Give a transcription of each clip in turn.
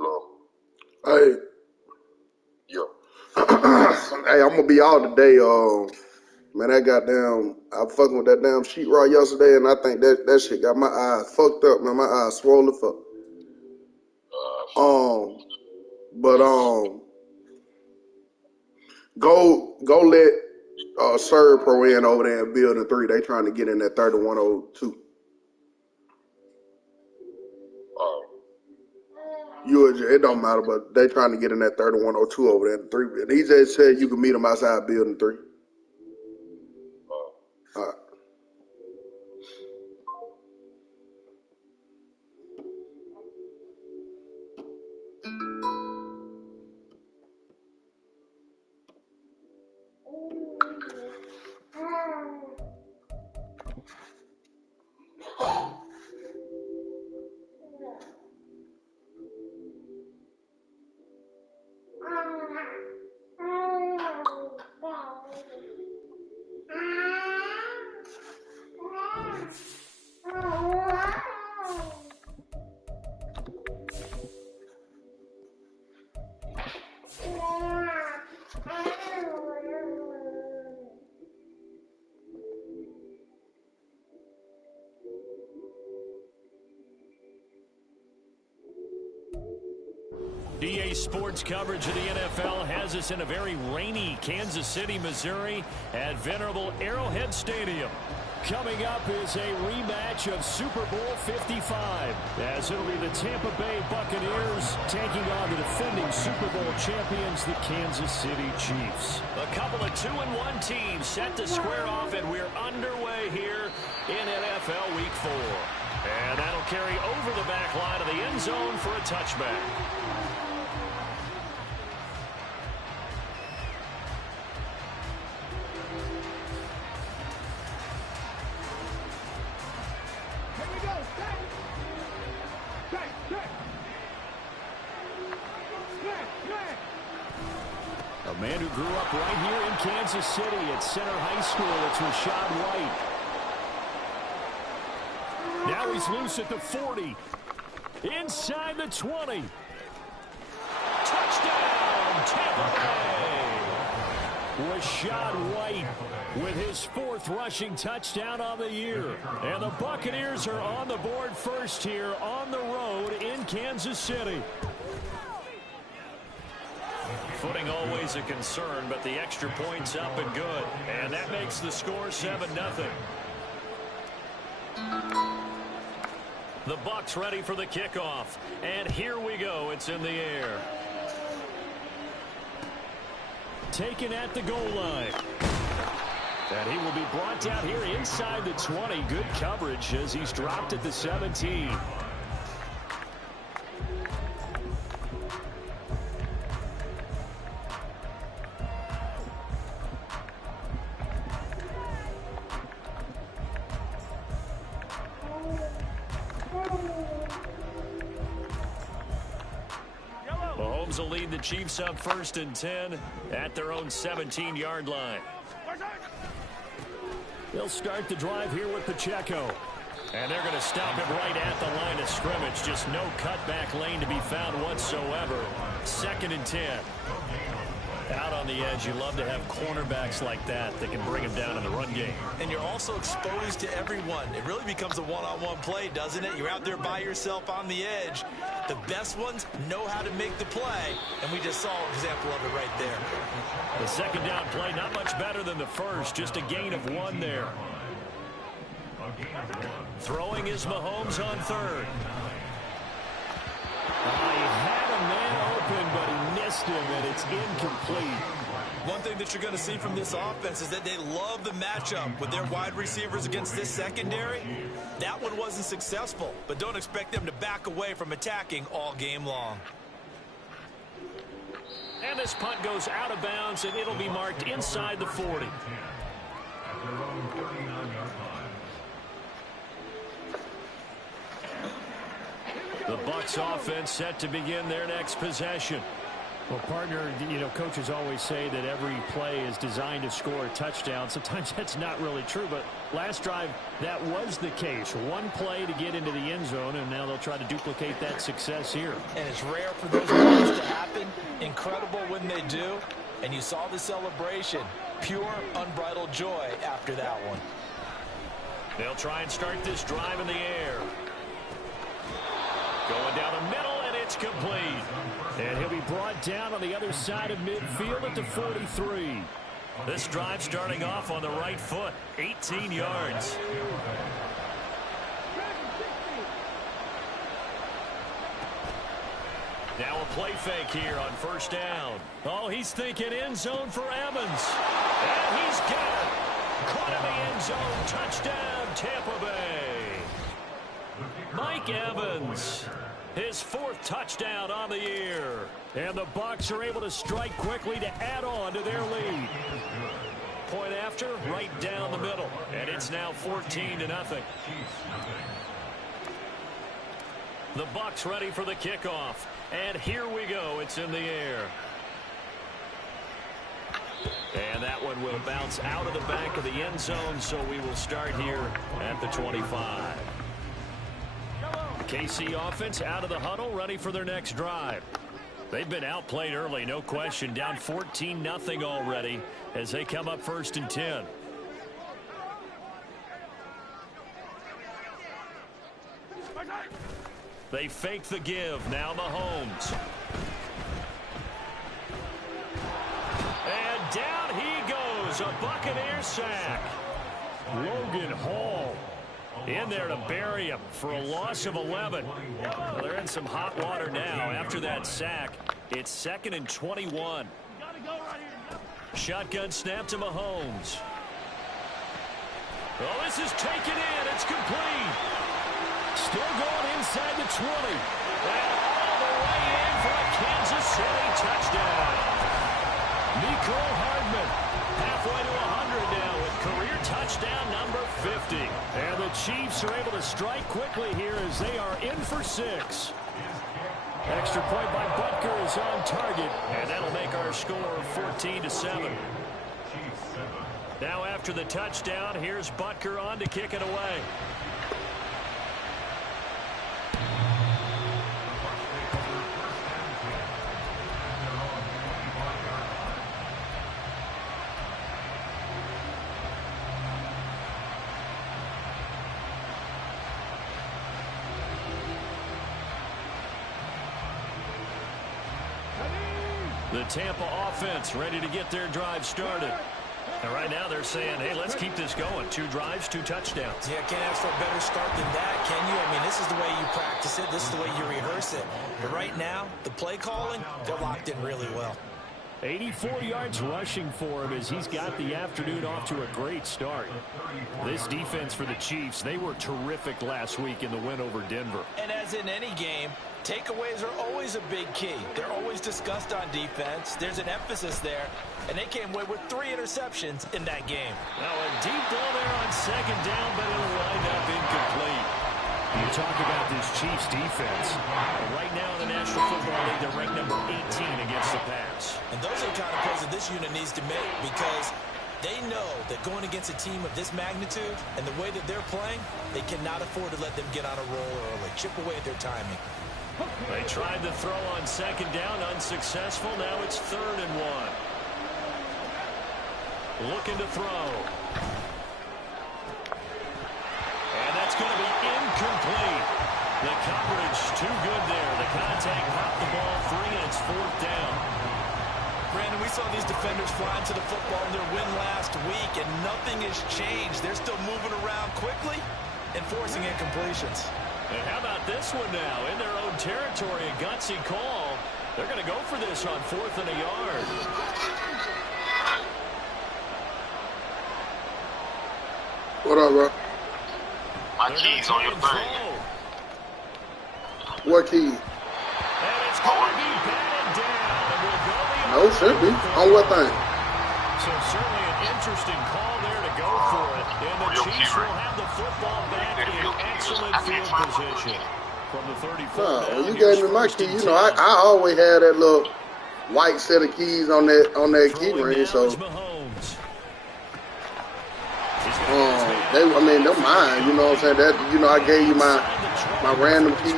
Hello. Hey, Yo. hey, I'm gonna be out today. Man, that goddamn, I fucking with that damn sheetrock yesterday, and I think that shit got my eyes fucked up, man. My eyes swollen fuck. But go let Serve Pro in over there in Building 3. They trying to get in that 3102. It don't matter, but they trying to get in that 3102 over there in 3. And he just said you can meet them outside Building 3. All right. DA Sports coverage of the NFL has us in a very rainy Kansas City, Missouri at venerable Arrowhead Stadium. Coming up is a rematch of Super Bowl 55, as it'll be the Tampa Bay Buccaneers taking on the defending Super Bowl champions, the Kansas City Chiefs. A couple of 2-1 teams set to square off, and we're underway here in NFL Week 4. And that'll carry over the back line of the end zone for a touchback. A man who grew up right here in Kansas City at Center High School. It's Rashad White. Now he's loose at the 40. Inside the 20. Touchdown, Tampa Bay. Rashad White with his 4th rushing touchdown on the year. And the Buccaneers are on the board first here on the road in Kansas City. Footing always a concern, but the extra point's up and good. And that makes the score 7-0. The Bucs ready for the kickoff. And here we go. It's in the air. Taken at the goal line. And he will be brought down here inside the 20. Good coverage as he's dropped at the 17. Mahomes will lead the Chiefs up 1st and 10 at their own 17-yard line. They'll start the drive here with Pacheco. And they're going to stop him right at the line of scrimmage. Just no cutback lane to be found whatsoever. 2nd and 10. Out on the edge, you love to have cornerbacks like that can bring him down in the run game. And you're also exposed to everyone. It really becomes a one-on-one play, doesn't it? You're out there by yourself on the edge. The best ones know how to make the play, and we just saw an example of it right there. The 2nd down play, not much better than the first, just a gain of 1 there. Throwing is Mahomes on 3rd. He had a man open, but he missed him, and it's incomplete. One thing that you're going to see from this offense is that they love the matchup with their wide receivers against this secondary. That one wasn't successful, but don't expect them to back away from attacking all game long. And this punt goes out of bounds, and it'll be marked inside the 40. The Bucs offense set to begin their next possession. Well, partner, you know, coaches always say that every play is designed to score a touchdown. Sometimes that's not really true, but last drive, that was the case. One play to get into the end zone, and now they'll try to duplicate that success here. And it's rare for those plays to happen. Incredible when they do. And you saw the celebration. Pure, unbridled joy after that one. They'll try and start this drive in the air. Going down the middle, and it's complete. And he'll be brought down on the other side of midfield at the 43. This drive starting off on the right foot, 18 yards. Now a play fake here on first down. Oh, he's thinking end zone for Evans. And he's got it. Caught in the end zone. Touchdown, Tampa Bay. Mike Evans. His 4th touchdown on the year. And the Bucs are able to strike quickly to add on to their lead. Point after, right down the middle. And it's now 14-0. The Bucs ready for the kickoff. And here we go. It's in the air. And that one will bounce out of the back of the end zone, so we will start here at the 25. KC offense out of the huddle, ready for their next drive. They've been outplayed early, no question. Down 14-0 already as they come up 1st and 10. They fake the give. Now Mahomes. And down he goes. A Buccaneer sack. Logan Hall in there to bury him for a loss of 11. Well, they're in some hot water now after that sack. It's 2nd and 21. Shotgun snap to Mahomes. Oh, this is taken in. It's complete. Still going inside the 20. And all the way in for a Kansas City touchdown. Nico Hardman halfway to 100 now with career touchdown number 50. And the Chiefs are able to strike quickly here as they are in for 6. Extra point by Butker is on target, and that'll make our score 14-7. Now after the touchdown, here's Butker on to kick it away. The Tampa offense ready to get their drive started. And right now they're saying, hey, let's keep this going. 2 drives, 2 touchdowns. Yeah, can't ask for a better start than that, can you? I mean, this is the way you practice it. This is the way you rehearse it. But right now, the play calling, they're locked in really well. 84 yards rushing for him as he's got the afternoon off to a great start. This defense for the Chiefs, they were terrific last week in the win over Denver. And as in any game, takeaways are always a big key. They're always discussed on defense. There's an emphasis there. And they came away with 3 interceptions in that game. Now a deep ball there on 2nd down, but it'll wind up incomplete. You talk about this Chiefs defense. Right now in the National Football League, they're ranked number 18 against the pass. And those are the kind of plays that this unit needs to make because they know that going against a team of this magnitude and the way that they're playing, they cannot afford to let them get on a roll early. Chip away at their timing. They tried to throw on 2nd down, unsuccessful. Now it's 3rd and 1. Looking to throw. And that's going to be incomplete. The coverage too good there. The contact popped the ball free, and it's 4th down. Brandon, we saw these defenders flying to the football in their win last week, and nothing has changed. They're still moving around quickly and forcing incompletions. And how about this one now? In their own territory, a gutsy call. They're going to go for this on 4th and a yard. What up, bro? My key's on your thing. What key? And it's going to be batted down. And we'll go the No, should be. On what thing? So certainly an interesting call there to go for it. And the Chiefs will have the football back in excellent field position from the 34. When you gave me my key, you know, I always had that little white set of keys on that key ring. So, they're mine. You know what I'm saying? That I gave you my random keys.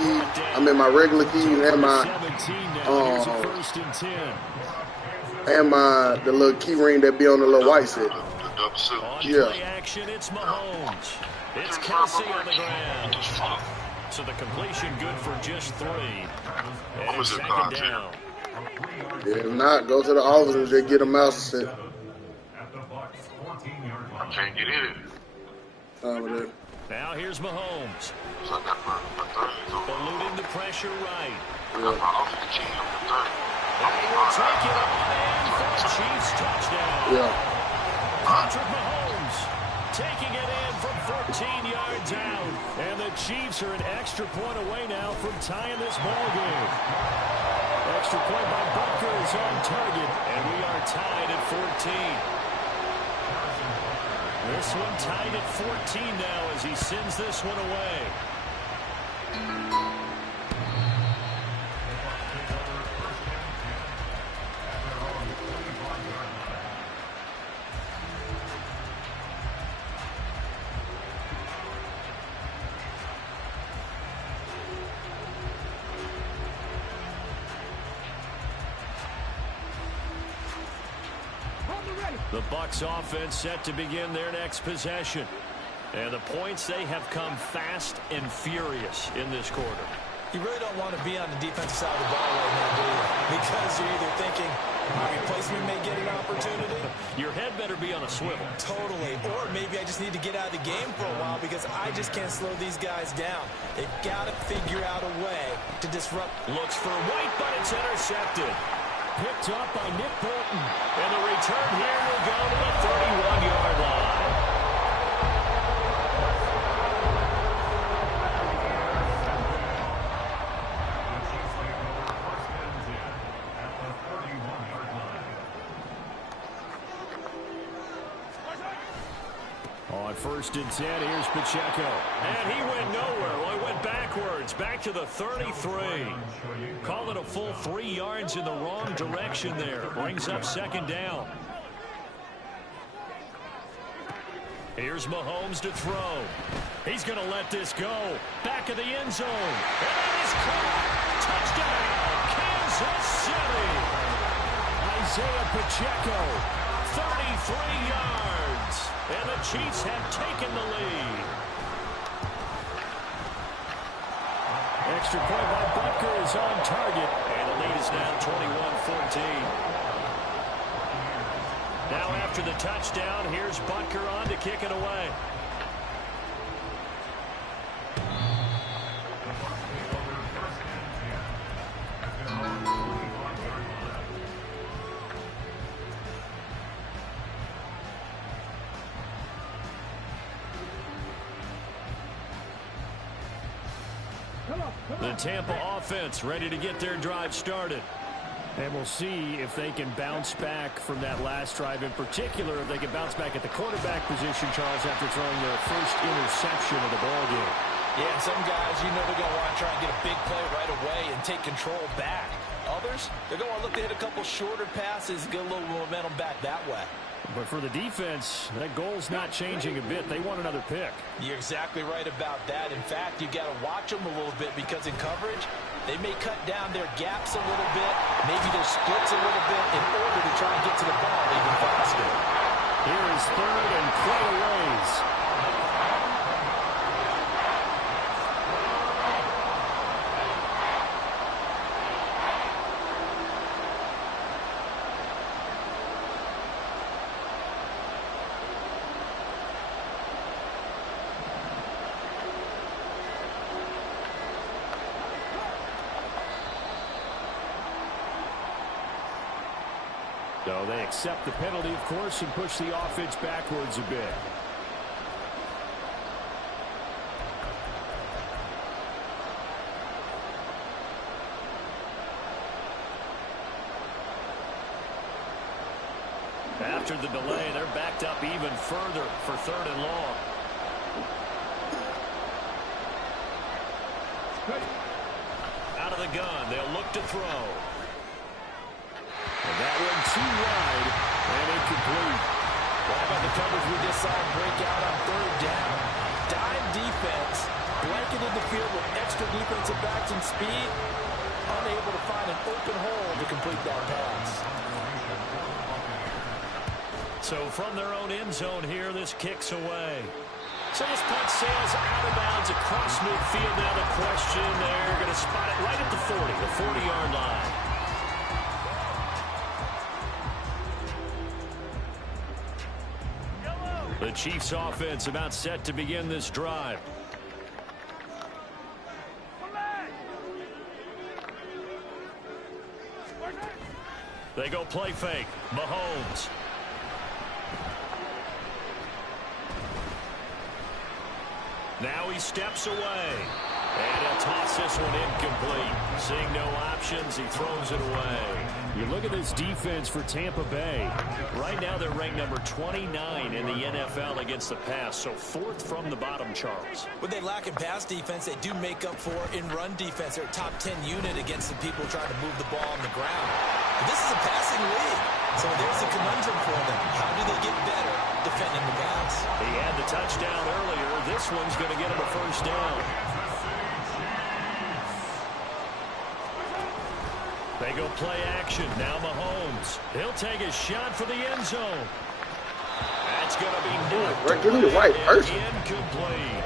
My regular keys and the little key ring that be on the little white set. Yeah. Action, it's Mahomes. It's Kelsey on the ground. So the completion good for just 3. And it's second down. If not, go to the office and just get a mouse set. I can't get in it. Now here's Mahomes. Eluding the pressure right. Yeah. And he will take it on in for a Chiefs touchdown. Yeah. Patrick Mahomes taking it in from 14 yards out. And the Chiefs are an extra point away now from tying this ball game. Extra point by Butker is on target, and we are tied at 14. This one tied at 14 now as he sends this one away. The Bucs offense set to begin their next possession. And the points, they have come fast and furious in this quarter. You really don't want to be on the defensive side of the ball right now, do you? Because you're either thinking my replacement may get an opportunity. Your head better be on a swivel. Totally. Or maybe I just need to get out of the game for a while because I just can't slow these guys down. They've got to figure out a way to disrupt. Looks for White, but it's intercepted. Picked up by Nick Bolton. And the return here will go to the 31-yard line. On 1st and 10, here's Pacheco. And he went nowhere. Well, he went backwards, back to the 33. Call it a full 3 yards in the wrong direction there. Brings up second down. Here's Mahomes to throw. He's going to let this go. Back of the end zone. And that is caught. Touchdown, Kansas City. Isaiah Pacheco, 33 yards. And the Chiefs have taken the lead. Extra point by Butker is on target. And the lead is now 21-14. Now after the touchdown, here's Butker on to kick it away. The Tampa offense ready to get their drive started. And we'll see if they can bounce back from that last drive. In particular, if they can bounce back at the quarterback position, Charles, after throwing their first interception of the ballgame. Yeah, some guys, they're going to want to try and get a big play right away and take control back. Others, they're going to want to look to hit a couple shorter passes, get a little momentum back that way. But for the defense, that goal's not changing a bit. They want another pick. You're exactly right about that. In fact, you got to watch them a little bit because in coverage, they may cut down their gaps a little bit, maybe their splits a little bit in order to try and get to the ball even faster. Here is 3rd and quite a ways. So they accept the penalty, of course, and push the offense backwards a bit. After the delay, they're backed up even further for 3rd and long. Out of the gun, they'll look to throw. How about the coverage we just saw break out on third down? Dime defense, blanketed the field with extra defensive backs and speed, unable to find an open hole to complete that pass. So from their own end zone here, this kicks away. So this punt sails out of bounds across midfield. Now the question, they're going to spot it right at the 40, the 40-yard line. The Chiefs offense about set to begin this drive. They go play fake. Mahomes. Now he steps away. And he'll toss this one incomplete. Seeing no options, he throws it away. You look at this defense for Tampa Bay. Right now they're ranked number 29 in the NFL against the pass, so fourth from the bottom, Charles. When they lack in pass defense, they do make up for in run defense. They're a top 10 unit against the people trying to move the ball on the ground. But this is a passing league, so there's a conundrum for them. How do they get better defending the pass? He had the touchdown earlier. This one's going to get him a first down. They go play action. Now Mahomes. He'll take a shot for the end zone. That's going to be knocked give me the right person. Incomplete.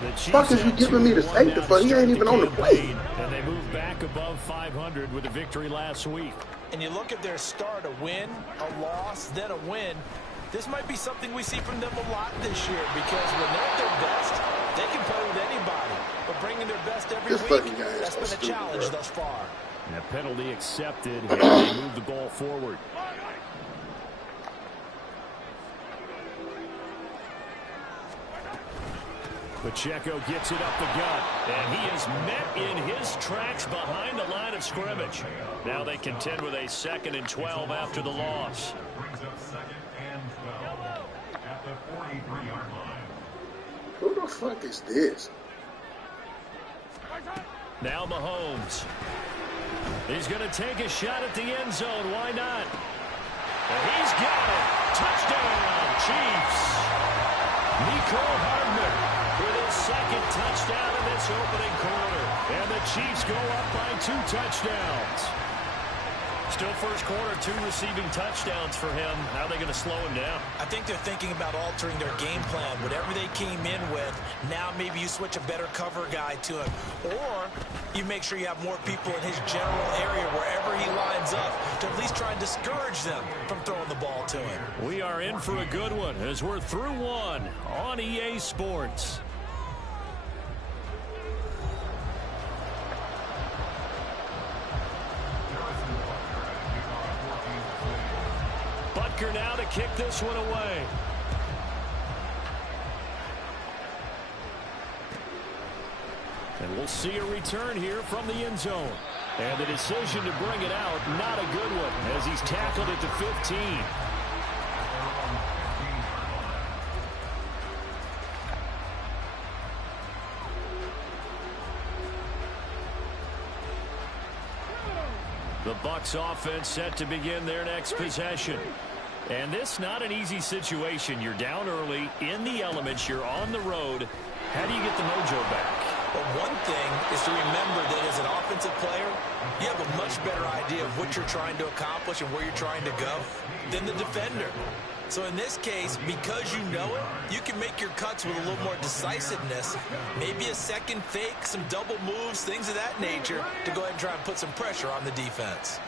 The fuck is you giving me the safety for? He ain't even on the play. And they move back above 500 with a victory last week. And you look at their start, a win, a loss, then a win. This might be something we see from them a lot this year, because when they're at their best, they can play with anybody. But bringing their best every week, that's been a challenge thus far. And a penalty accepted, and they move the ball forward. Pacheco gets it up the gut, and he is met in his tracks behind the line of scrimmage. Now they contend with a 2nd and 12 after the loss. Who the fuck is this? Now Mahomes. He's going to take a shot at the end zone. Why not? And he's got it. Touchdown, Chiefs. Nico Hardman with his 2nd touchdown in this opening quarter. And the Chiefs go up by 2 touchdowns. Still first quarter, 2 receiving touchdowns for him. How are they going to slow him down? I think they're thinking about altering their game plan. Whatever they came in with, now maybe you switch a better cover guy to him. Or you make sure you have more people in his general area wherever he lines up to at least try and discourage them from throwing the ball to him. We are in for a good one as we're through one on EA Sports. Butker now to kick this one away. And we'll see a return here from the end zone. And the decision to bring it out, not a good one, as he's tackled at the 15. The Bucs offense set to begin their next possession. And this not an easy situation. You're down early, in the elements, you're on the road. How do you get the mojo back? Well, one thing is to remember that as an offensive player, you have a much better idea of what you're trying to accomplish and where you're trying to go than the defender. So in this case, because you know it, you can make your cuts with a little more decisiveness. Maybe a second fake, some double moves, things of that nature to go ahead and try and put some pressure on the defense.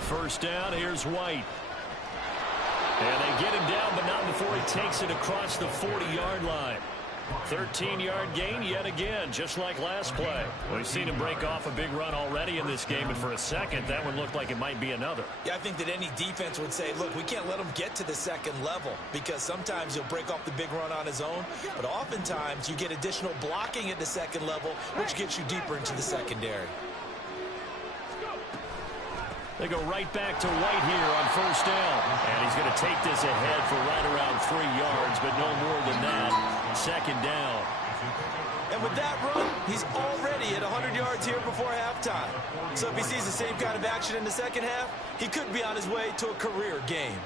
First down, here's White. And they get him down, but not before he takes it across the 40-yard line. 13-yard gain yet again, just like last play. We've seen him break off a big run already in this game, and for a second, that one looked like it might be another. Yeah, I think that any defense would say, look, we can't let him get to the second level, because sometimes he'll break off the big run on his own, but oftentimes you get additional blocking at the second level, which gets you deeper into the secondary. They go right back to White here on first down. And he's going to take this ahead for right around 3 yards, but no more than that. Second down. And with that run, He's already at 100 yards here before halftime. So if he sees the same kind of action in the second half, he could be on his way to a career game.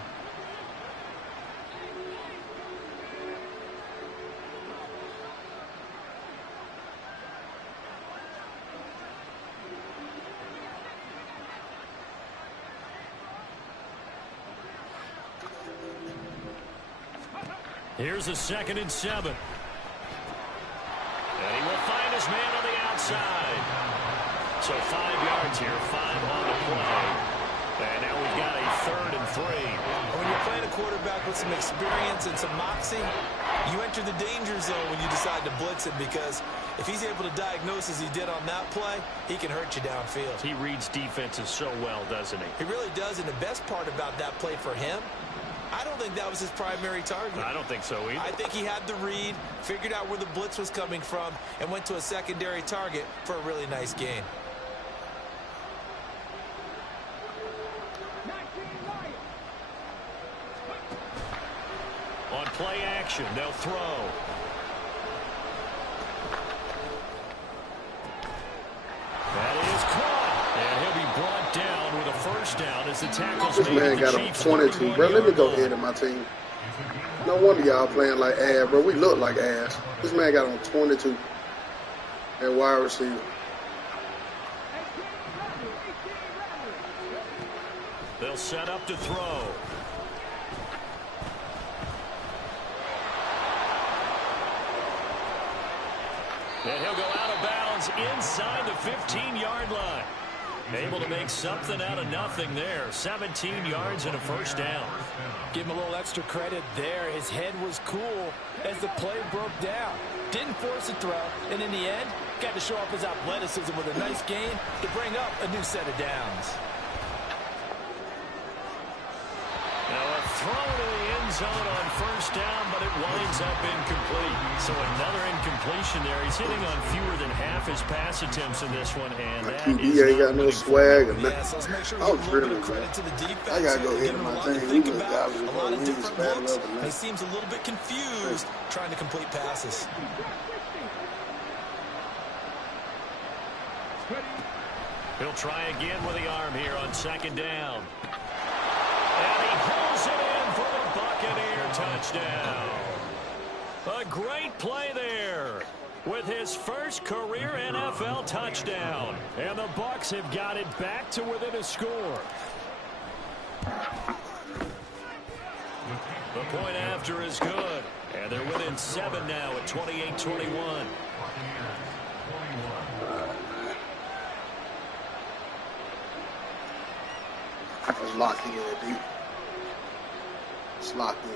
Here's a 2nd and 7. And he will find his man on the outside. So 5 yards here, 5 on the play. And now we've got a 3rd and 3. When you're playing a quarterback with some experience and some moxie, you enter the danger zone when you decide to blitz him, because if he's able to diagnose as he did on that play, he can hurt you downfield. He reads defenses so well, doesn't he? He really does, and the best part about that play for him, I don't think that was his primary target. I don't think so either. I think he had the read, figured out where the blitz was coming from, and went to a secondary target for a really nice gain. On play action, they'll throw. That is caught. And he'll be brought down with a 1st down as the tackle's This made. man got him 22, bro. Let me go ahead in my team. No wonder y'all playing like ass, bro. We look like ass. This man got on 22 at wide receiver. They'll set up to throw. And he'll go out of bounds inside the 15-yard line. Able to make something out of nothing there. 17 yards and a 1st down. Give him a little extra credit there. His head was cool as the play broke down. Didn't force a throw, and in the end, got to show off his athleticism with a nice gain to bring up a new set of downs. Now a throw to the end zone on 1st down, but it winds up incomplete. So another incompletion there. He's hitting on fewer than half his pass attempts in this one, and My that QB is ain't got no swag or nothing. Yes, let's make sure we I give was a little bit dribbling, of credit man. to the defense. I gotta go Give ahead him in a my lot to team. think We just about, got a lot of we just different battled looks, up, man. and he seems a little bit confused trying to complete passes. He'll try again with the arm here on 2nd down. And he pulls it in for the Buccaneer touchdown. A great play there with his 1st career NFL touchdown. And the Bucs have got it back to within a score. The point after is good. And they're within 7 now at 28-21. It's locked in, dude. It's locked in.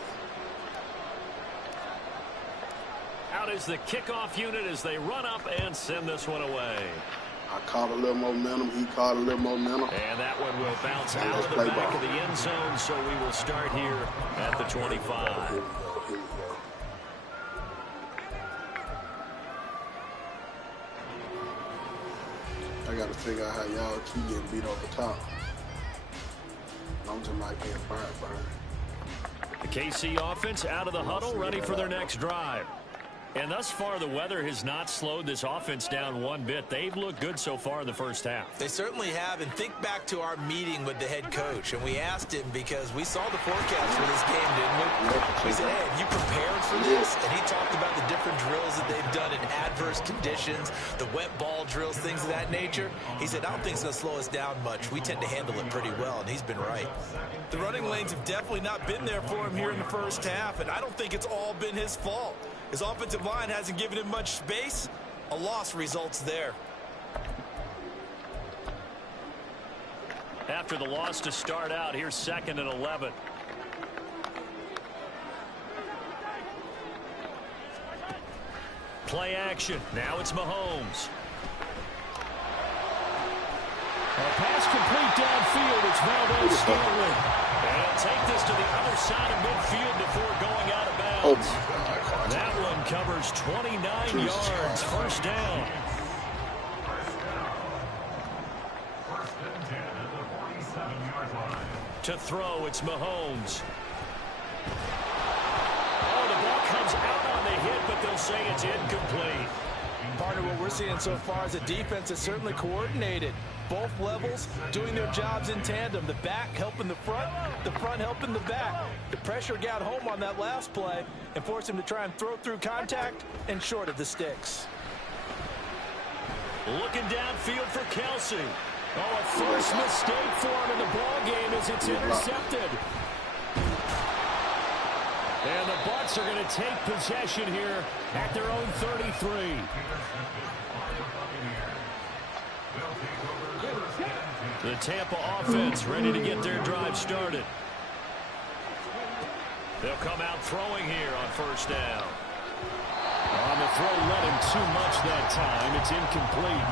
Out is the kickoff unit as they run up and send this one away. I caught a little momentum. He caught a little momentum. And that one will bounce out of the back of the end zone, so we will start here at the 25. I got to figure out how y'all keep getting beat over top. I'm just like being burned. The KC offense out of the huddle, ready for their next drive. And thus far, the weather has not slowed this offense down one bit. They've looked good so far in the 1st half. They certainly have, and think back to our meeting with the head coach, and we asked him because we saw the forecast for this game, didn't we? We said, hey, have you prepared for this? And he talked about the different drills that they've done in adverse conditions, the wet ball drills, things of that nature. He said, I don't think it's going to slow us down much. We tend to handle it pretty well, and he's been right. The running lanes have definitely not been there for him here in the 1st half, and I don't think it's all been his fault. His offensive line hasn't given him much space. A loss results there. After the loss to start out, here's 2nd and 11. Play action. Now it's Mahomes. A pass complete downfield. It's Valdez-Scantling. And he'll take this to the other side of midfield before going out of bounds. That one covers 29 yards. 1st down. To throw, it's Mahomes. Oh, the ball comes out on the hit, but they'll say it's incomplete. Partner, what we're seeing so far is the defense is certainly coordinated. Both levels doing their jobs in tandem. The back helping the front helping the back. The pressure got home on that last play and forced him to try and throw through contact and short of the sticks. Looking downfield for Kelsey. Oh, a first mistake for him in the ball game as it's intercepted. And the Bucs are going to take possession here at their own 33. The Tampa offense ready to get their drive started. They'll come out throwing here on first down. On the throw, let him too much that time. It's incomplete.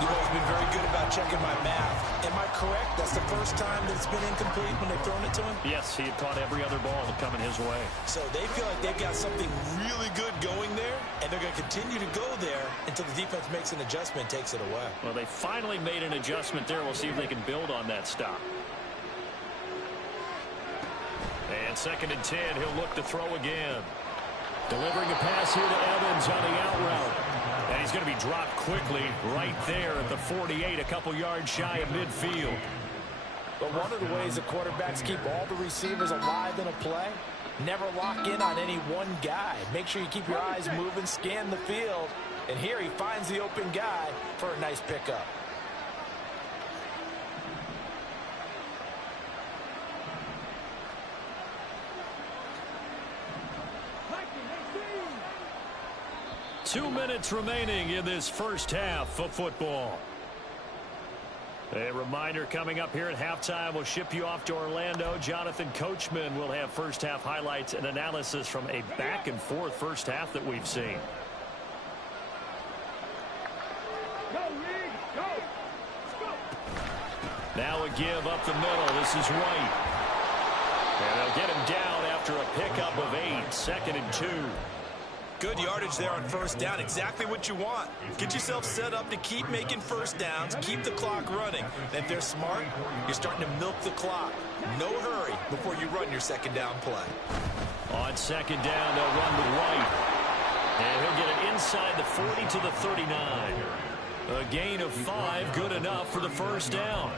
You've always been very good about checking my math. Am I correct? That's the first time that it's been incomplete when they've thrown it to him? Yes, he had caught every other ball coming his way. So they feel like they've got something really good going there, and they're going to continue to go there until the defense makes an adjustment and takes it away. Well, they finally made an adjustment there. We'll see if they can build on that stop. And 2nd and 10, he'll look to throw again. Delivering a pass here to Evans on the out route. And he's going to be dropped quickly right there at the 48, a couple yards shy of midfield. But one of the ways the quarterbacks keep all the receivers alive in a play, never lock in on any one guy. Make sure you keep your eyes moving, scan the field. And here he finds the open guy for a nice pickup. Two minutes remaining in this first half of football. A reminder coming up here at halftime, we'll ship you off to Orlando. Jonathan Coachman will have first half highlights and analysis from a back and forth first half that we've seen. Now a give up the middle. This is White. And they'll get him down after a pickup of 8. 2nd and 2. Good yardage there on first down. Exactly what you want. Get yourself set up to keep making first downs, keep the clock running. And if they're smart, you're starting to milk the clock. No hurry before you run your 2nd down play. On 2nd down, they'll run to White. And he'll get it inside the 40 to the 39. A gain of 5, good enough for the first down.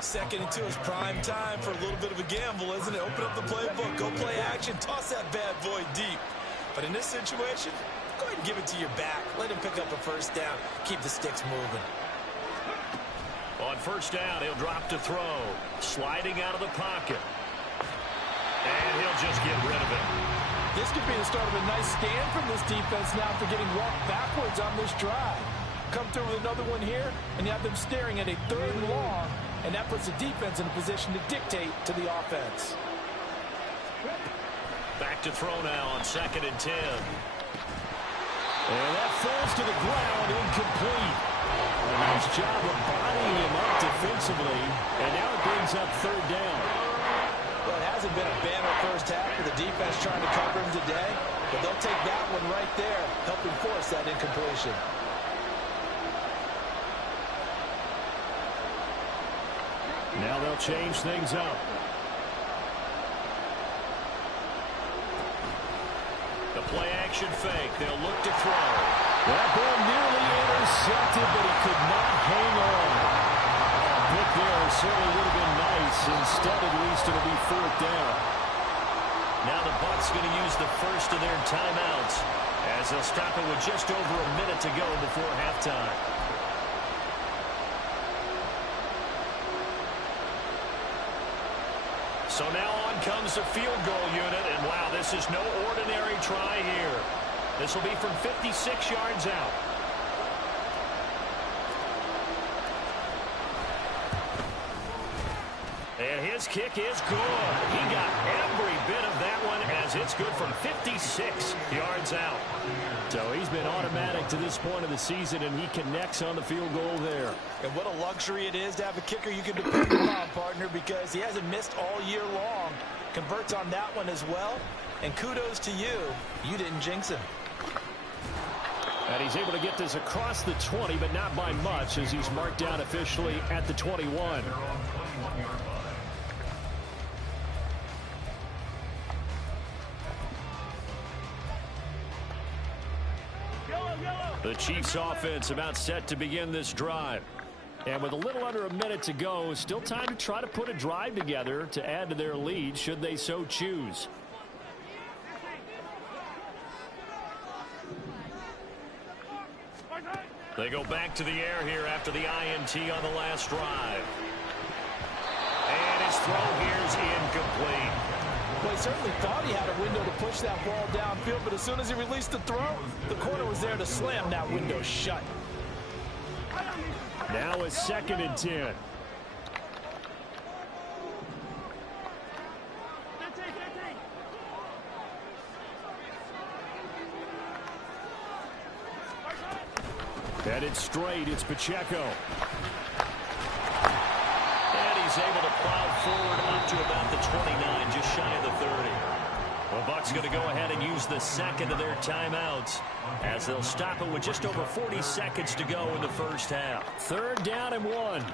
2nd and 2 is prime time for a little bit of a gamble, isn't it? Open up the playbook, go play action, toss that bad boy deep. But in this situation, go ahead and give it to your back. Let him pick up a first down. Keep the sticks moving. On first down, he'll drop to throw. Sliding out of the pocket. And he'll just get rid of it. This could be the start of a nice stand from this defense now for getting walked backwards on this drive. Come through with another one here, and you have them staring at a 3rd and long, and that puts the defense in a position to dictate to the offense. Back to throw now on 2nd and 10. And that falls to the ground, incomplete. A nice job of bodying him up defensively, and now it brings up 3rd down. Well, it hasn't been a banner first half for the defense trying to cover him today, but they'll take that one right there, helping force that incompletion. Now they'll change things up. The play action fake. They'll look to throw. That ball nearly intercepted, but he could not hang on. A pick there certainly would have been nice. Instead, at least, it'll be 4th down. Now the Bucs going to use the first of their timeouts as they'll stop it with just over a minute to go before halftime. So now on comes the field goal unit, and wow, this is no ordinary try here. This will be from 56 yards out. And his kick is good. He got every bit of that one as it's good from 56 yards out. So he's been automatic to this point of the season, and he connects on the field goal there. And what a luxury it is to have a kicker you can depend upon, partner, because he hasn't missed all year long. Converts on that one as well. And kudos to you. You didn't jinx him. And he's able to get this across the 20, but not by much, as he's marked down officially at the 21. Yellow, yellow. The Chiefs offense about set to begin this drive. And with a little under a minute to go, still time to try to put a drive together to add to their lead should they so choose. They go back to the air here after the INT on the last drive. And his throw here is incomplete. Well, he certainly thought he had a window to push that ball downfield, but as soon as he released the throw, the corner was there to slam that window shut. Now a 2nd and 10. Headed straight, it's Pacheco. And he's able to plow forward up to about the 29, just shy of the 30. Well, Bucks going to go ahead and use the second of their timeouts as they'll stop it with just over 40 seconds to go in the first half. 3rd down and 1.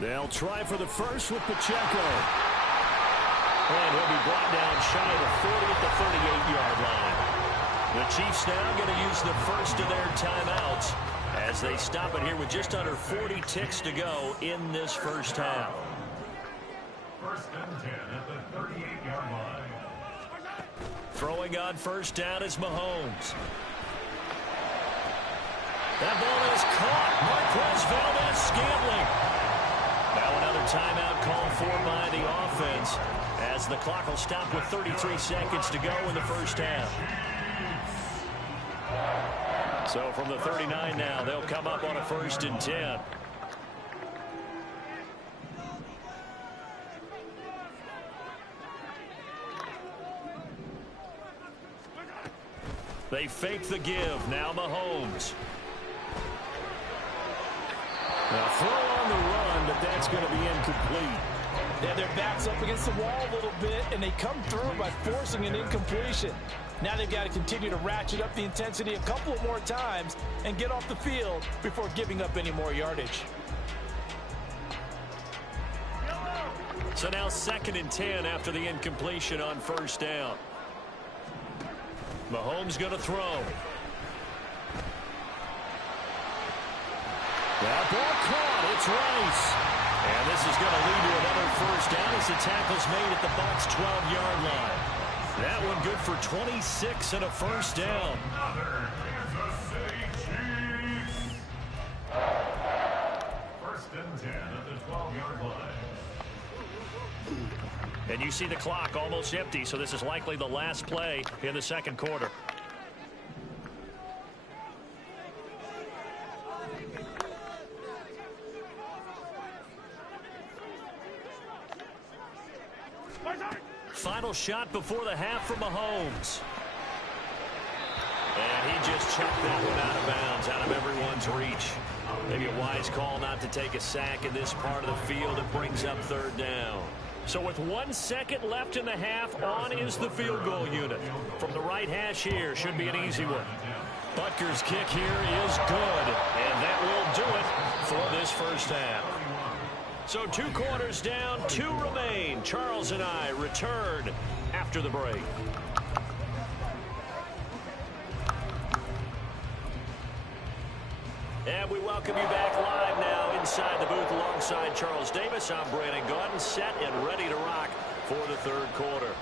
They'll try for the first with Pacheco. And he'll be brought down shy of the 40 at the 38-yard line. The Chiefs now going to use the first of their timeouts as they stop it here with just under 40 ticks to go in this first half. 1st and 10 at the 38-yard line. Throwing on 1st down is Mahomes. That ball is caught. Marquez Valdez-Scantling. Now another timeout called for by the offense as the clock will stop with 33 seconds to go in the first half. So from the 39 now, they'll come up on a 1st and 10. They fake the give. Now Mahomes. Now throw on the run, but that's going to be incomplete. Yeah, their back's up against the wall a little bit, and they come through by forcing an incompletion. Now they've got to continue to ratchet up the intensity a couple of more times and get off the field before giving up any more yardage. So now 2nd and 10 after the incompletion on 1st down. Mahomes going to throw. That ball caught. It's Rice. And this is going to lead to another 1st down as the tackle's made at the Bucs' 12-yard line. That one good for 26 and a 1st down. Another Kansas City Chiefs. 1st and 10 at the 12-yard line. And you see the clock almost empty, so this is likely the last play in the 2nd quarter. Final shot before the half from Mahomes. And he just chucked that one out of bounds, out of everyone's reach. Maybe a wise call not to take a sack in this part of the field. It brings up 3rd down. So with 1 second left in the half, on is the field goal unit. From the right hash here, should be an easy one. Butker's kick here is good, and that will do it for this first half. So 2 quarters down, 2 remain. Charles and I return after the break. And we welcome you back live now inside the booth alongside Charles Davis. I'm Brandon Gaudin, set and ready to rock for the 3rd quarter.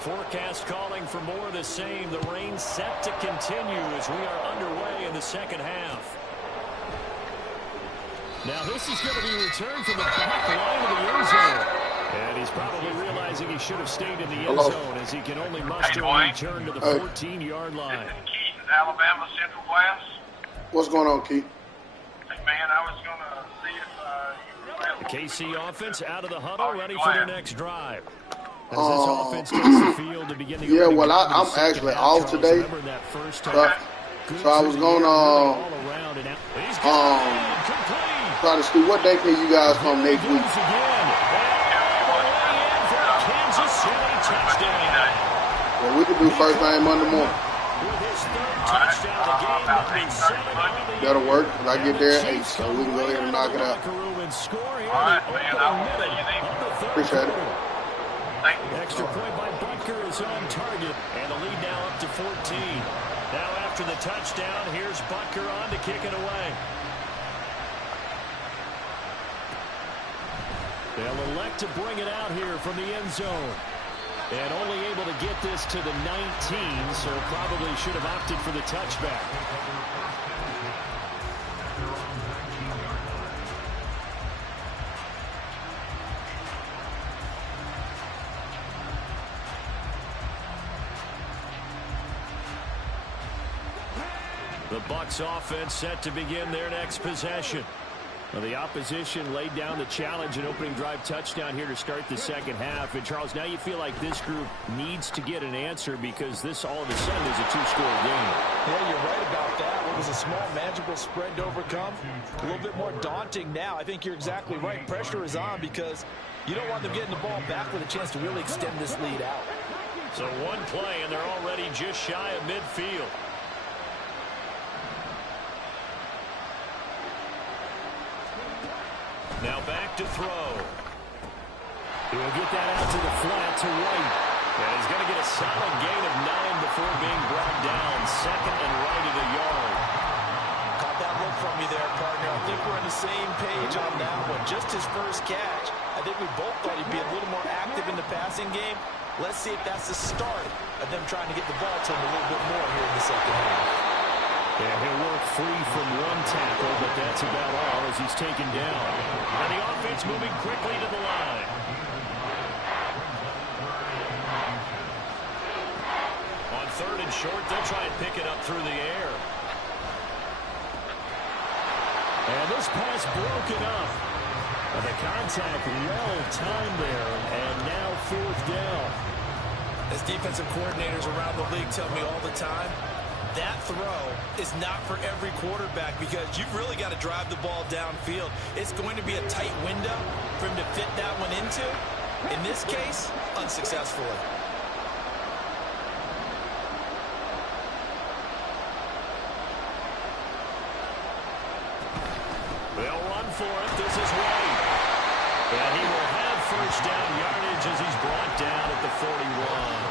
Forecast calling for more of the same. The rain set to continue as we are underway in the 2nd half. Now this is going to be returned from the back line of the end zone. And he's probably realizing he should have stayed in the end zone as he can only muster a return to the 14-yard line. This is Keith, Alabama Central Class. What's going on, Keith? Hey, man, I was going to see if The KC offense out of the huddle, ready for their next drive. As this offense takes the field to begin the well, I'm actually off today. So I was going to try to see what day can you guys come next week. Well, we could do first thing Monday morning. That'll work, because I get there at 8, so we can go ahead and knock it out. all right, man, I'll see you then. Appreciate it. Extra point by Butker is on target, and the lead now up to 14. Now after the touchdown, here's Butker on to kick it away. They'll elect to bring it out here from the end zone. And only able to get this to the 19, so probably should have opted for the touchback. The Bucs offense set to begin their next possession. Well, the opposition laid down the challenge and opening drive touchdown here to start the second half. And, Charles, now you feel like this group needs to get an answer because this all of a sudden is a two-score game. Yeah, you're right about that. It was a small, manageable spread to overcome. A little bit more daunting now. I think you're exactly right. Pressure is on because you don't want them getting the ball back with a chance to really extend this lead out. So one play, and they're already just shy of midfield. Now back to throw. He'll get that out to the flat to White. And he's going to get a solid gain of 9 before being brought down. Second and right at a yard. Caught that look from you there, partner. I think we're on the same page on that one. Just his first catch. I think we both thought he'd be a little more active in the passing game. Let's see if that's the start of them trying to get the ball to him a little bit more here in the second half. Yeah, he'll work free from one tackle, but that's about all as he's taken down. And the offense moving quickly to the line. On third and short, they'll try and pick it up through the air. And this pass broken up. And the contact well timed there, and now fourth down. As defensive coordinators around the league tell me all the time, that throw is not for every quarterback because you've really got to drive the ball downfield. It's going to be a tight window for him to fit that one into. In this case, unsuccessfully. They'll run for it. This is White. And he will have first down yardage as he's brought down at the 41.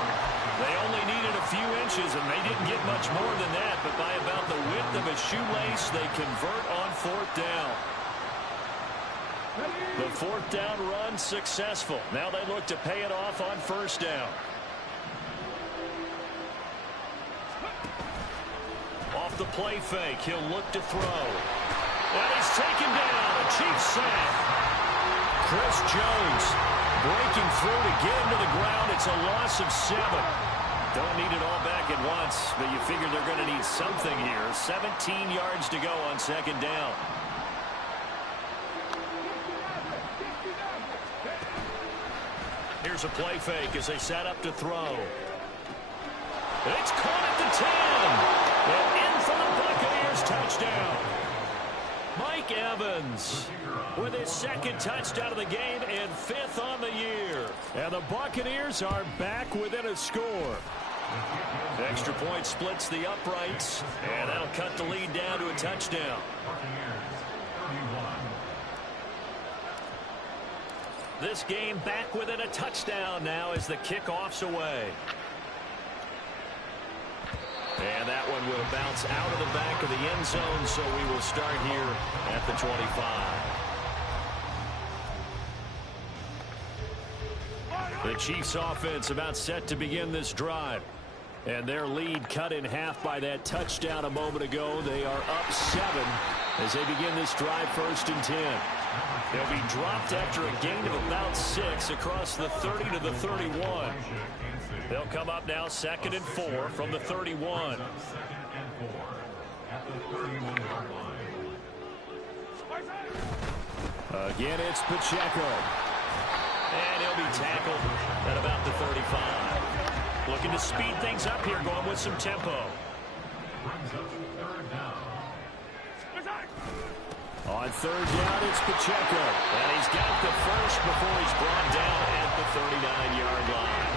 They only needed a few inches, and they didn't get much more than that. But by about the width of a shoelace, they convert on fourth down. The fourth down run successful. Now they look to pay it off on first down. Off the play fake, he'll look to throw. And he's taken down. A Chiefs sack. Chris Jones breaking through to get him to the ground. It's a loss of 7. Don't need it all back at once, but you figure they're going to need something here. 17 yards to go on second down. Here's a play fake as they set up to throw. It's caught at the 10. And in for the Buccaneers touchdown. Mike Evans with his second touchdown of the game and 5th on the year. And the Buccaneers are back within a score. The extra point splits the uprights, and that'll cut the lead down to a touchdown. This game back within a touchdown now as the kickoff's away. And that one will bounce out of the back of the end zone, so we will start here at the 25. The Chiefs offense about set to begin this drive. And their lead cut in half by that touchdown a moment ago. They are up 7 as they begin this drive 1st and 10. They'll be dropped after a gain of about 6 across the 30 to the 31. They'll come up now 2nd and 4 from the 31. Again, it's Pacheco. And he'll be tackled at about the 35. Looking to speed things up here, going with some tempo. On third down, it's Pacheco. And he's got the first before he's brought down at the 39-yard line.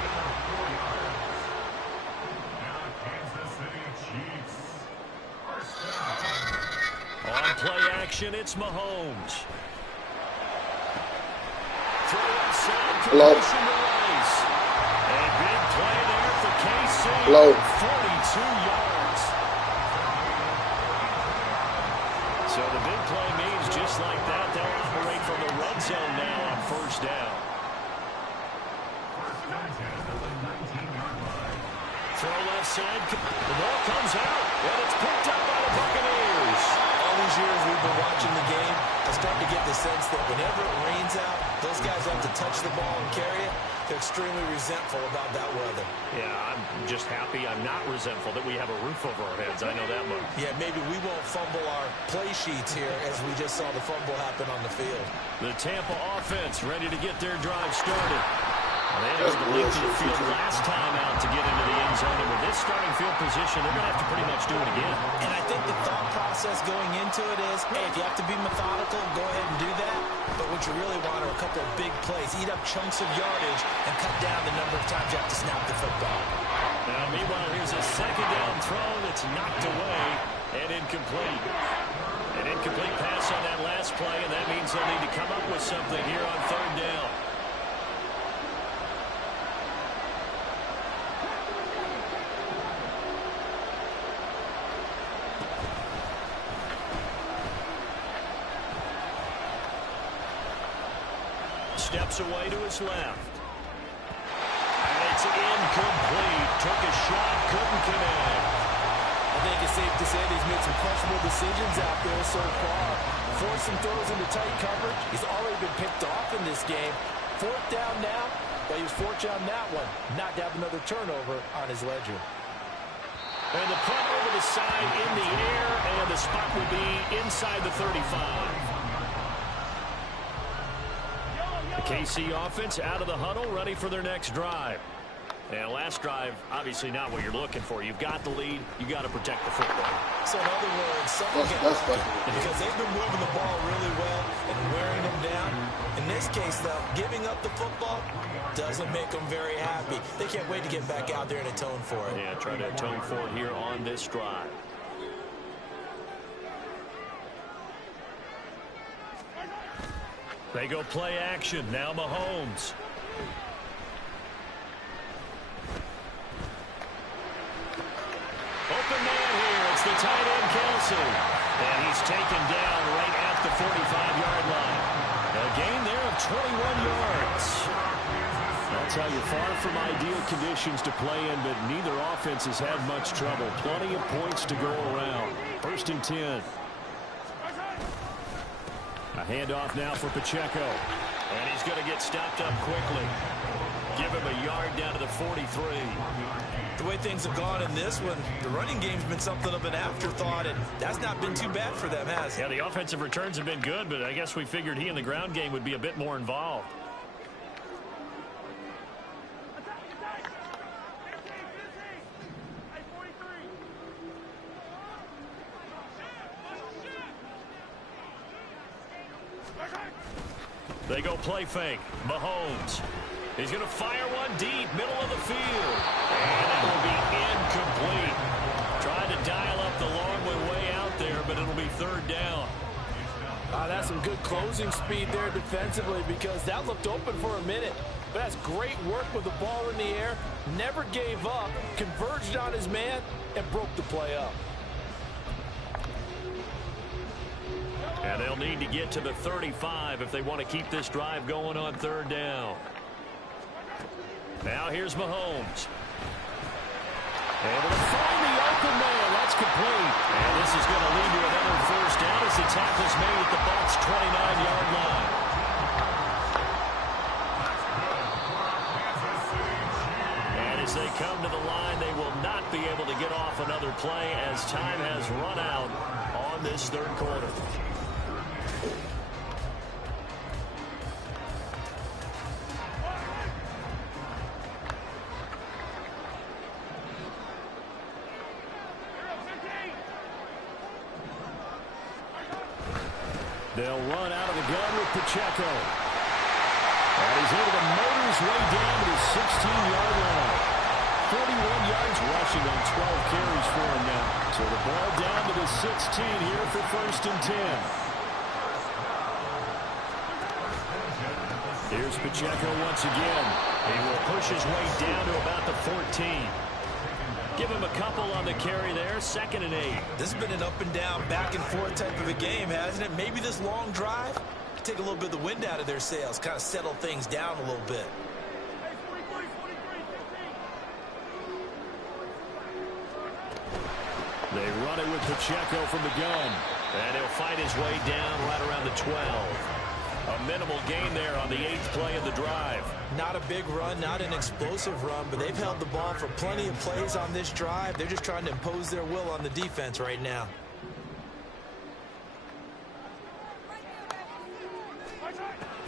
On play action, it's Mahomes. Throw outside, completion to Rice. Low. 42 yards. So the big play means just like that, they'll operate from the red zone now on first down. Throw left side. The ball comes out, and it's picked up by the Buccaneers. All these years we've been watching the game, I start to get the sense that whenever it rains out, those guys have to touch the ball and carry it. They're extremely resentful about that weather. Yeah, I'm just happy I'm not resentful that we have a roof over our heads. I know that much. Yeah, maybe we won't fumble our play sheets here as we just saw the fumble happen on the field. The Tampa offense ready to get their drive started. They had to leap to the field last time out to get into the end zone, and with this starting field position, they're going to have to pretty much do it again. And I think the thought process going into it is, hey, if you have to be methodical, go ahead and do that. But what you really want are a couple of big plays, eat up chunks of yardage, and cut down the number of times you have to snap the football. Now, meanwhile, here's a second down throw that's knocked away and incomplete. An incomplete pass on that last play, and that means they'll need to come up with something here on third down. Steps away to his left. And it's incomplete. Took a shot, couldn't connect. I think it's safe to say that he's made some questionable decisions out there so far. Forced some throws into tight coverage. He's already been picked off in this game. Fourth down now, but he was fortunate on that one, not to have another turnover on his ledger. And the punt over the side in the air, and the spot will be inside the 35. The KC offense out of the huddle, ready for their next drive. And last drive, obviously not what you're looking for. You've got the lead. You got to protect the football. So in other words, because they've been moving the ball really well and wearing them down. In this case, though, giving up the football doesn't make them very happy. They can't wait to get back out there and atone for it. Yeah, try to atone for it here on this drive. They go play action. Now Mahomes. Open man here. It's the tight end, Kelsey. And he's taken down right at the 45-yard line. A gain there of 21 yards. I'll tell you, far from ideal conditions to play in, but neither offense has had much trouble. Plenty of points to go around. 1st and 10. A handoff now for Pacheco. And he's going to get stopped up quickly. Give him a yard down to the 43. The way things have gone in this one, the running game's been something of an afterthought, and that's not been too bad for them, has it? Yeah, the offensive returns have been good, but I guess we figured he in the ground game would be a bit more involved. They go play fake. Mahomes. He's going to fire one deep, middle of the field. And it will be incomplete. Trying to dial up the long way out there, but it'll be third down. That's some good closing speed there defensively, because that looked open for a minute. But that's great work with the ball in the air. Never gave up, converged on his man, and broke the play up. And they'll need to get to the 35 if they want to keep this drive going on third down. Now here's Mahomes. Able to find the open man. That's complete. And this is going to lead to another first down as the tackle's made at the Bucs' 29-yard line. And as they come to the line, they will not be able to get off another play as time has run out on this third quarter. They'll run out of the gun with Pacheco. And he's able to motor his way down to his 16-yard line. 41 yards rushing on 12 carries for him now. So the ball down to the 16 here for 1st and 10. Here's Pacheco once again. He will push his way down to about the 14. Give him a couple on the carry there, 2nd and 8. This has been an up and down, back and forth type of a game, hasn't it? Maybe this long drive, take a little bit of the wind out of their sails, kind of settle things down a little bit. They run it with Pacheco from the gun. And he'll fight his way down right around the 12. A minimal gain there on the 8th play of the drive. Not a big run, not an explosive run, but they've held the ball for plenty of plays on this drive. They're just trying to impose their will on the defense right now.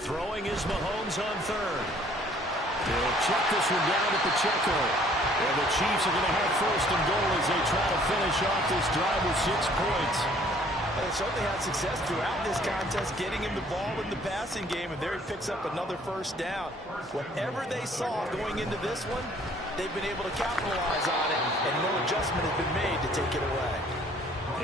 Throwing is Mahomes on 3rd. He'll check this one down to Pacheco. And the Chiefs are going to have 1st and goal as they try to finish off this drive with 6 points. They certainly had success throughout this contest, getting him the ball in the passing game, and there he picks up another 1st down. Whatever they saw going into this one, they've been able to capitalize on it, and no adjustment has been made to take it away.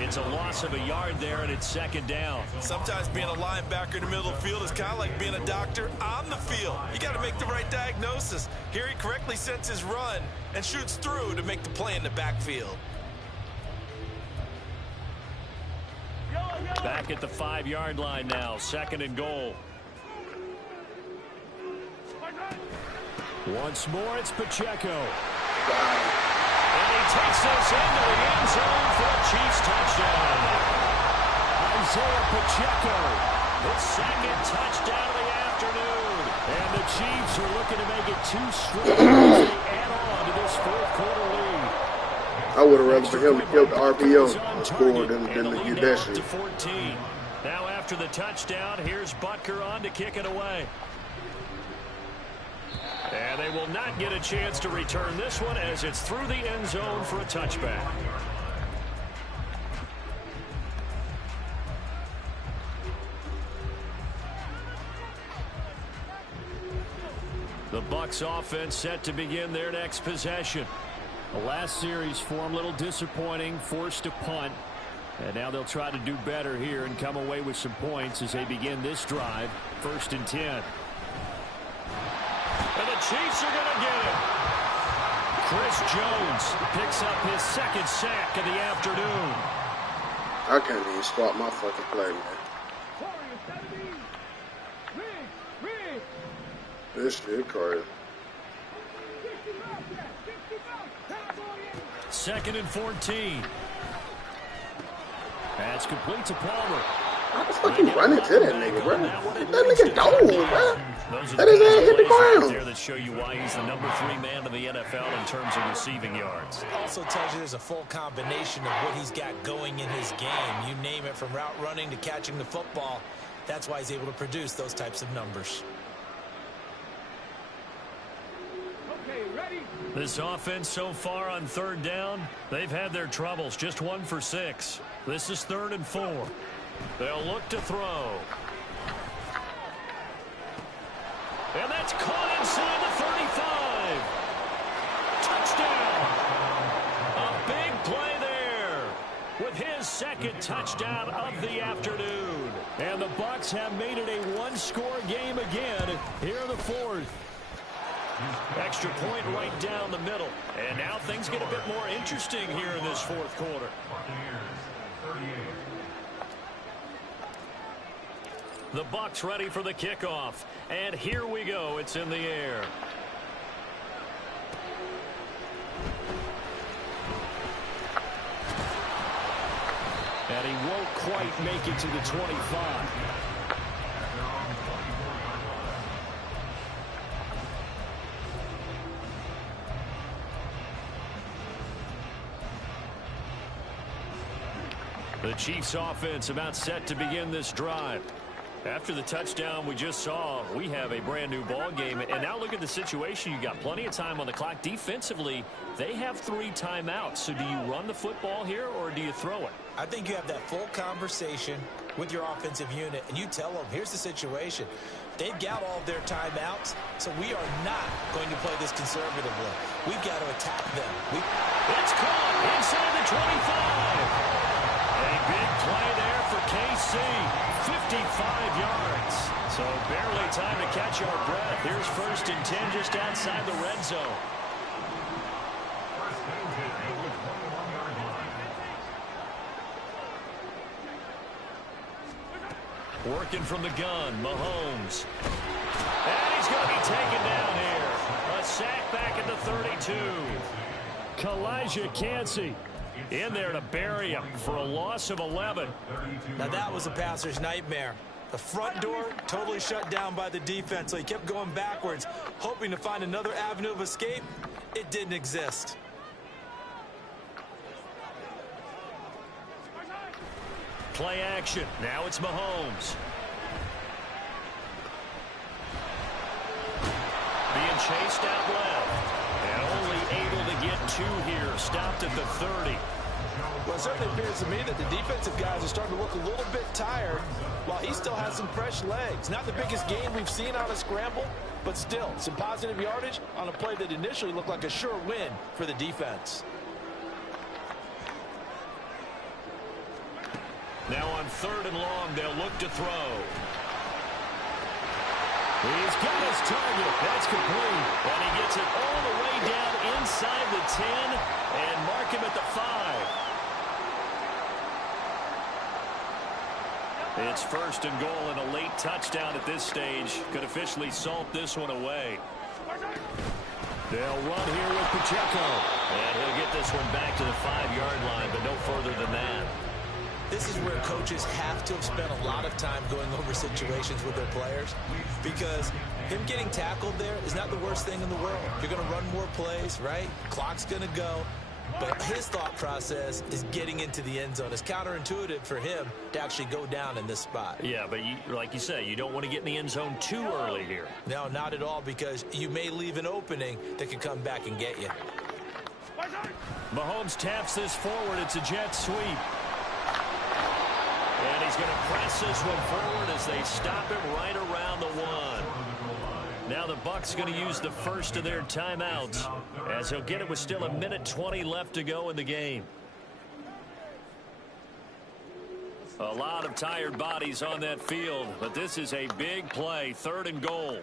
It's a loss of a yard there, and it's 2nd down. Sometimes being a linebacker in the middle of the field is kind of like being a doctor on the field. You got to make the right diagnosis. Here he correctly sets his run and shoots through to make the play in the backfield. Back at the 5-yard line now, 2nd and goal. Once more, it's Pacheco. And he takes this into the end zone for a Chiefs touchdown. Isaiah Pacheco, his 2nd touchdown of the afternoon. And the Chiefs are looking to make it 2 straight as they add on to this 4th quarter lead. I would have rather for him to kill the RPO and score than to get that shit. 14. Now after the touchdown, here's Butker on to kick it away. And they will not get a chance to return this one as it's through the end zone for a touchback. The Bucs offense set to begin their next possession. The last series for them, a little disappointing, forced to punt. And now they'll try to do better here and come away with some points as they begin this drive. 1st and 10. And the Chiefs are going to get it. Chris Jones picks up his 2nd sack of the afternoon. I can't even start my fucking play, man. This shit crazy. 2nd and 14. That's complete to Palmer. How the fuck you running to that nigga, bro? That nigga dove, bro. That his ass hit the ground. There that show you why he's the number 3 man in the NFL in terms of receiving yards. Also tells you there's a full combination of what he's got going in his game. You name it, from route running to catching the football. That's why he's able to produce those types of numbers. This offense so far on 3rd down, they've had their troubles. Just 1 for 6. This is 3rd and 4. They'll look to throw. And that's caught inside the 35. Touchdown. A big play there with his 2nd touchdown of the afternoon. And the Bucs have made it a 1-score game again here in the 4th. Extra point right down the middle. And now things get a bit more interesting here in this 4th quarter. The Bucs ready for the kickoff. And here we go. It's in the air. And he won't quite make it to the 25. The Chiefs offense about set to begin this drive. After the touchdown we just saw, we have a brand new ball game. And now look at the situation. You got plenty of time on the clock. Defensively, they have 3 timeouts. So do you run the football here or do you throw it? I think you have that full conversation with your offensive unit, and you tell them, here's the situation. They've got all of their timeouts, so we are not going to play this conservatively. We've got to attack them. It's caught inside the 25. A big play there for KC. 55 yards. So barely time to catch our breath. Here's 1st and 10 just outside the red zone. 21-yard line. Working from the gun, Mahomes. And he's going to be taken down here. A sack back at the 32. Kalijah Cansey in there to bury him for a loss of 11. Now that was a passer's nightmare. The front door totally shut down by the defense, so he kept going backwards, hoping to find another avenue of escape. It didn't exist. Play action. Now it's Mahomes. Being chased out left. And only able to get 2 here. Stopped at the 30. Well, it certainly appears to me that the defensive guys are starting to look a little bit tired while he still has some fresh legs. Not the biggest gain we've seen on a scramble, but still some positive yardage on a play that initially looked like a sure win for the defense. Now on 3rd and long, they'll look to throw. He's got his target. That's complete. And he gets it all the way down inside the 10 and mark him at the 5. It's 1st and goal and a late touchdown at this stage. Could officially salt this one away. They'll run here with Pacheco. And he'll get this one back to the 5-yard line, but no further than that. This is where coaches have to have spent a lot of time going over situations with their players, because him getting tackled there is not the worst thing in the world. You're going to run more plays, right? Clock's going to go. But his thought process is getting into the end zone. It's counterintuitive for him to actually go down in this spot. Yeah, but like you say, you don't want to get in the end zone too early here. No, not at all, because you may leave an opening that can come back and get you. Mahomes taps this forward. It's a jet sweep. And he's going to press this one forward as they stop him right around the 1. Now the Bucs going to use the first of their timeouts, as he'll get it with still 1:20 left to go in the game. A lot of tired bodies on that field, but this is a big play, 3rd and goal.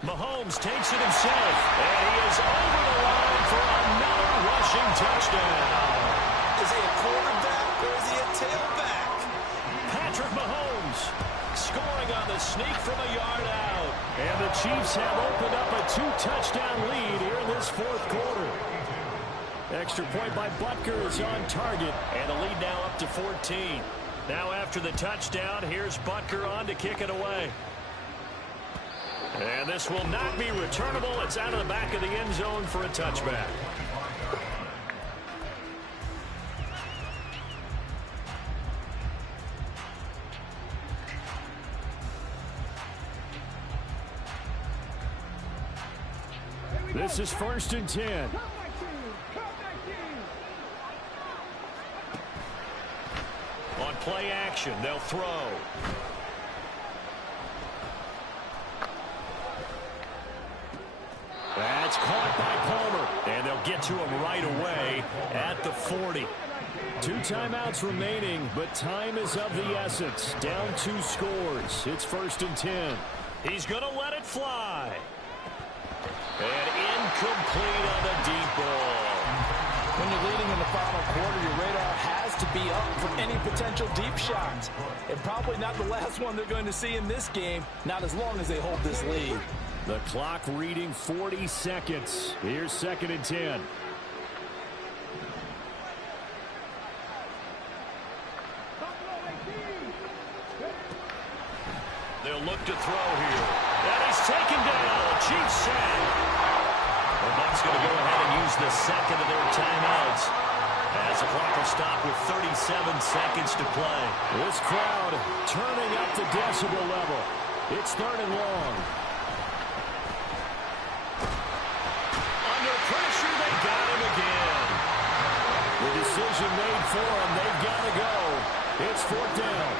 Mahomes takes it himself, and he is over the line for another rushing touchdown. Is he a quarterback or is he a tailback? Patrick Mahomes scoring on the sneak from a yard out. And the Chiefs have opened up a 2-touchdown lead here in this 4th quarter. Extra point by Butker is on target, and the lead now up to 14. Now after the touchdown, here's Butker on to kick it away. And this will not be returnable. It's out of the back of the end zone for a touchback. This is 1st and 10. On play action, they'll throw. That's caught by Palmer, and they'll get to him right away at the 40. 2 timeouts remaining, but time is of the essence. Down 2 scores. It's 1st and 10. He's going to let it fly. And incomplete on the deep ball. When you're leading in the final quarter, your radar has to be up for any potential deep shots. And probably not the last one they're going to see in this game, not as long as they hold this lead. The clock reading 40 seconds. Here's 2nd and 10. They'll look to throw here. And he's taken down. Chiefs sack. The Bucs going to go ahead and use the second of their timeouts, as the clock will stop with 37 seconds to play. This crowd turning up the decibel level. It's 3rd and long. Under pressure, they got him again. The decision made for him. They've got to go. It's 4th down.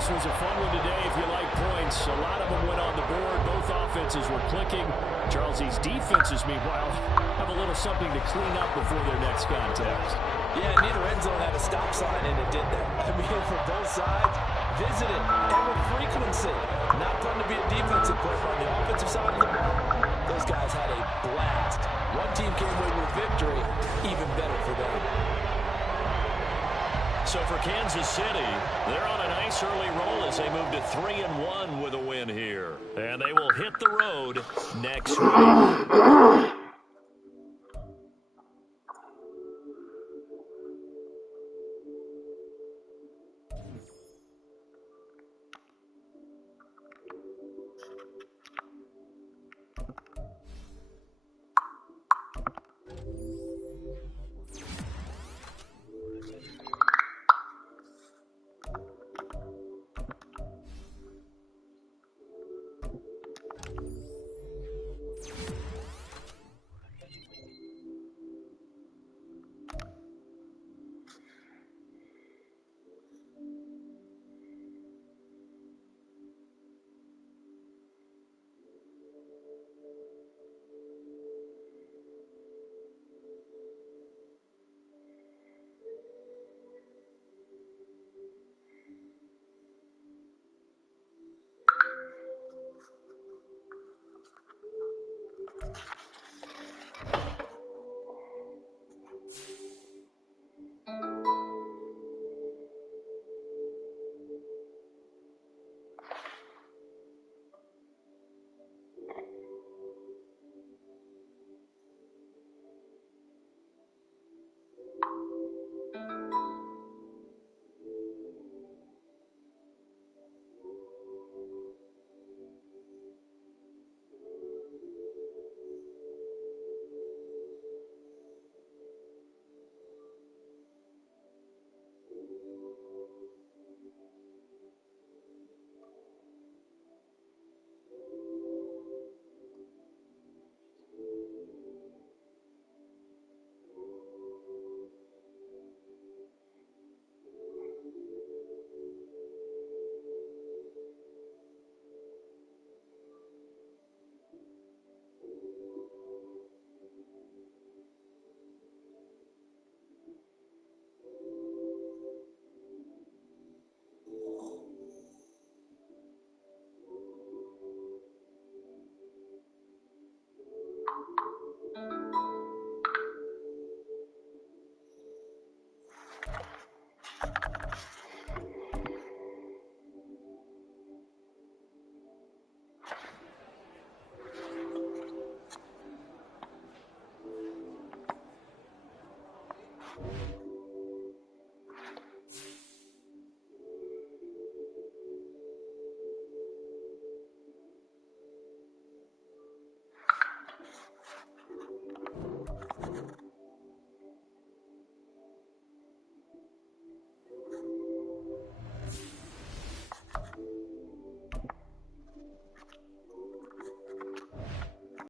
this was a fun one today if you like points. A lot of them went on the board. Both offenses were clicking. Charles's defenses, meanwhile, have a little something to clean up before their next contest. Yeah, neither end zone had a stop sign, and it did that. I mean, for both sides, visited and with frequency. Not fun to be a defensive player on the offensive side of the ball. Those guys had a blast. One team came away with victory, even better for them. So for Kansas City, they're on a nice early roll as they move to 3-1 with a win here. And they will hit the road next week.